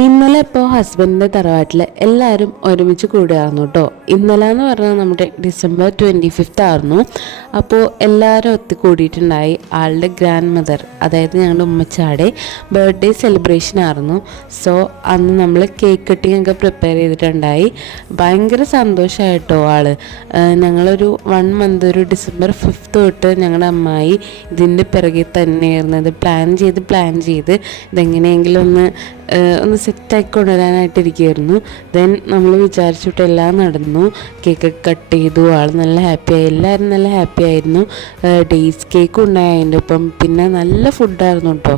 ഇന്നലെ ഇപ്പോൾ ഹസ്ബൻഡിൻ്റെ തറവാട്ടിൽ എല്ലാവരും ഒരുമിച്ച് കൂടുകയായിരുന്നു കേട്ടോ. ഇന്നലെ എന്ന് പറഞ്ഞാൽ നമ്മുടെ ഡിസംബർ 25 ആയിരുന്നു. അപ്പോൾ എല്ലാവരും ഒത്തുകൂടിയിട്ടുണ്ടായി. ആളുടെ ഗ്രാൻഡ് മദർ, അതായത് ഞങ്ങളുടെ ഉമ്മച്ചാടെ ബർത്ത്ഡേ സെലിബ്രേഷൻ ആയിരുന്നു. സോ അന്ന് നമ്മൾ കേക്ക് കട്ടിങ് ഒക്കെ പ്രിപ്പയർ ചെയ്തിട്ടുണ്ടായി. ഭയങ്കര സന്തോഷമായിട്ടോ ആള്. ഞങ്ങളൊരു 1 മന്ത്, ഒരു ഡിസംബർ 5 തൊട്ട് ഞങ്ങളുടെ അമ്മായി ഇതിൻ്റെ പിറകെ തന്നെയായിരുന്നു. ഇത് പ്ലാൻ ചെയ്ത് ഇതെങ്ങനെയെങ്കിലും ഒന്ന് സെറ്റാക്കി കൊണ്ടുവരാനായിട്ടിരിക്കുകയായിരുന്നു. ദെൻ നമ്മൾ വിചാരിച്ചിട്ട് എല്ലാം നടന്നു. കേക്ക് കട്ട് ചെയ്തു. ആൾ നല്ല ഹാപ്പിയായി, എല്ലാവരും നല്ല ഹാപ്പി ആയിരുന്നു. ഡേയ്സ് കേക്കും ഉണ്ടായി അതിൻ്റെ ഒപ്പം. പിന്നെ നല്ല ഫുഡായിരുന്നു കേട്ടോ.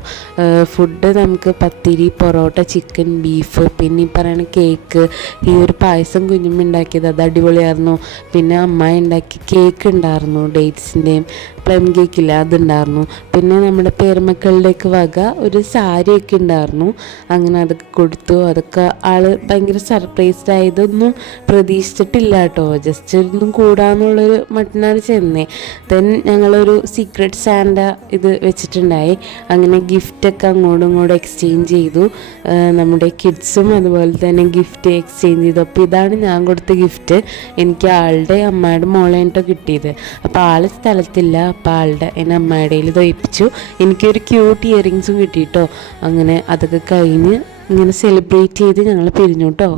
ഫുഡ് നമുക്ക് പത്തിരി, പൊറോട്ട, ചിക്കൻ, ബീഫ്, പിന്നെ ഈ പറയുന്ന കേക്ക്, ഈ ഒരു പായസം കുഞ്ഞുമ്മ ഉണ്ടാക്കിയത് അത് അടിപൊളിയായിരുന്നു. പിന്നെ അമ്മായി ഉണ്ടാക്കി കേക്ക് ഉണ്ടായിരുന്നു, ഡേറ്റ്സിൻ്റെയും പ്ലം കേക്കില്ല അതുണ്ടായിരുന്നു. പിന്നെ നമ്മുടെ പേരമക്കളുടെയൊക്കെ വക ഒരു സാരിയൊക്കെ ഉണ്ടായിരുന്നു. അങ്ങനെ അതൊക്കെ കൊടുത്തു. അതൊക്കെ ആൾ ഭയങ്കര സർപ്രൈസ്ഡ് ആയതൊന്നും പ്രതീക്ഷിച്ചിട്ടില്ല കേട്ടോ. ജസ്റ്റ് ഒന്നും കൂടാന്നുള്ളൊരു മട്ടിനാണ് ചെന്നേ. ദെൻ ഞങ്ങളൊരു സീക്രട്ട് സാൻഡ ഇത് വെച്ചിട്ടുണ്ടായി. അങ്ങനെ ഗിഫ്റ്റൊക്കെ അങ്ങോട്ടും ഇങ്ങോട്ടും എക്സ്ചേഞ്ച് ചെയ്തു. നമ്മുടെ കിഡ്സും അതുപോലെ തന്നെ ഗിഫ്റ്റ് എക്സ്ചേഞ്ച് ചെയ്തു. അപ്പോൾ ഇതാണ് ഞാൻ കൊടുത്ത ഗിഫ്റ്റ്. എനിക്ക് ആളുടെ അമ്മയുടെ മോളായിട്ടോ കിട്ടിയത്. അപ്പോൾ ആൾ സ്ഥലത്തില്ല. അപ്പോൾ എന്നെ അമ്മയുടെ കയ്യിൽ തൊയിപ്പിച്ചു. എനിക്കൊരു ക്യൂട്ട് ഇയറിങ്സും കിട്ടിയിട്ടോ. അങ്ങനെ അതൊക്കെ കഴിഞ്ഞ് ഇങ്ങനെ സെലിബ്രേറ്റ് ചെയ്ത് ഞങ്ങൾ പിരിഞ്ഞു കേട്ടോ.